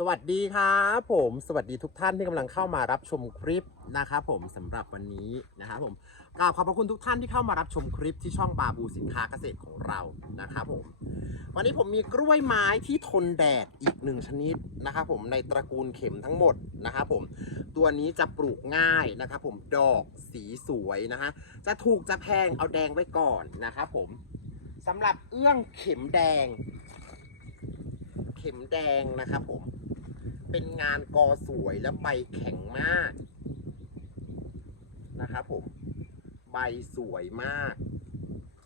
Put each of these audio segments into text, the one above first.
สวัสดีครับผมสวัสดีทุกท่านที่กำลังเข้ามารับชมคลิปนะครับผมสำหรับวันนี้นะครับผมกราบขอบพระคุณทุกท่านที่เข้ามารับชมคลิปที่ช่องบาบูสินค้าเกษตรของเรานะครับผมวันนี้ผมมีกล้วยไม้ที่ทนแดดอีกหนึ่งชนิดนะครับผมในตระกูลเข็มทั้งหมดนะครับผมตัวนี้จะปลูกง่ายนะครับผมดอกสีสวยนะฮะจะถูกจะแพงเอาแดงไว้ก่อนนะครับผมสำหรับเอื้องเข็มแดง เข็มแดงนะครับผม เป็นงานกอสวยและใบแข็งมากนะครับผมใบสวยมาก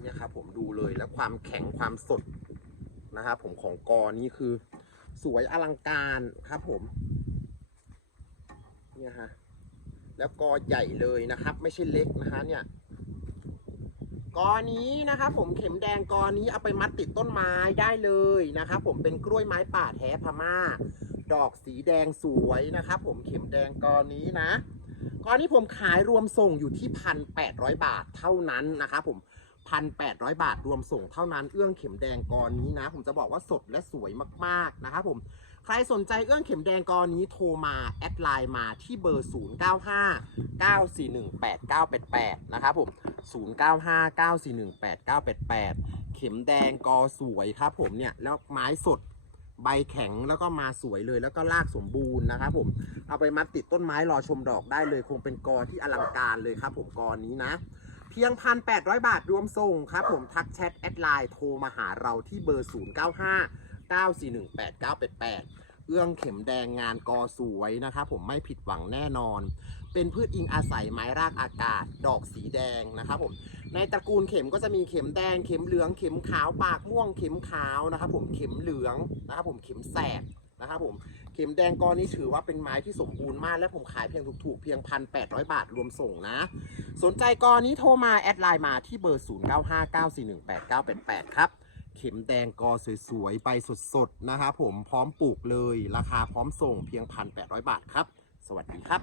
เนี่ยครับผมดูเลยแล้วความแข็งความสดนะครับผมของกอนี้คือ สวยอลังการครับผมเนี่ยฮะแล้วกอใหญ่เลยนะครับ ไม่ใช่เล็กนะฮะเนี่ยกอนี้นะครับผมเข็มแดงกอนี้เอาไปมัดติดต้นไม้ได้เลยนะครับผมเป็นกล้วยไม้ป่าแท้พม่า ดอกสีแดงสวยนะครับ ผมเข็มแดงกอนี้นะกอนี้ผมขายรวมส่งอยู่ที่พันแปดร้อยบาทเท่านั้นนะครับผมพันแปดร้อยบาทรวมส่งเท่านั้นเอื้องเข็มแดงกอนี้นะ ผมจะบอกว่าสดและสวยมากๆนะครับผมใครสนใจเอื้องเข็มแดงกอนี้โทรมาแอดไลน์มาที่เบอร์ 0 9 5 9 4 1 8 9 8 8 นะครับผม 0 9 5 9 4 1 8 9 8 8 เข็มแดงกอสวยครับผมเนี่ย แล้วไม้สด ใบแข็งแล้วก็มาสวยเลย แล้วก็รากสมบูรณ์นะครับผมเอาไปมัดติดต้นไม้รอชมดอกได้เลย คงเป็นกอที่อลังการเลยครับ ผมกอนี้นะ เพียง1,800บาทรวมส่งครับ ผมทักแชทแอดไลน์โทรมาหาเราที่เบอร์ 0 9 5 9 4 1 8 9 8 8 เอื้องเข็มแดงงานกอสวยนะครับผมไม่ผิดหวังแน่นอน เป็นพืชอิงอาศัยไม้รากอากาศ ดอกสีแดงนะครับผมในตระกูลเข็มก็จะมีเข็มแดงเข็มเหลืองเข็มขาวปากม่วงเข็มขาวนะครับผมเข็มเหลืองนะครับผมเข็มแสดนะครับผมเข็มแดงกอนี้ถือว่าเป็นไม้ที่สมบูรณ์มาก และผมขายเพียงถูกๆ เพียง 1,800 บาทรวมส่งนะ สนใจกอนี้โทรมา แอดไลน์มาที่เบอร์ 0959418988 ครับ เข็มแดงกอสวยๆ ไปสดๆ นะครับผมพร้อมปลูกเลยราคาพร้อมส่งเพียง 1,800 บาทครับ สวัสดีครับ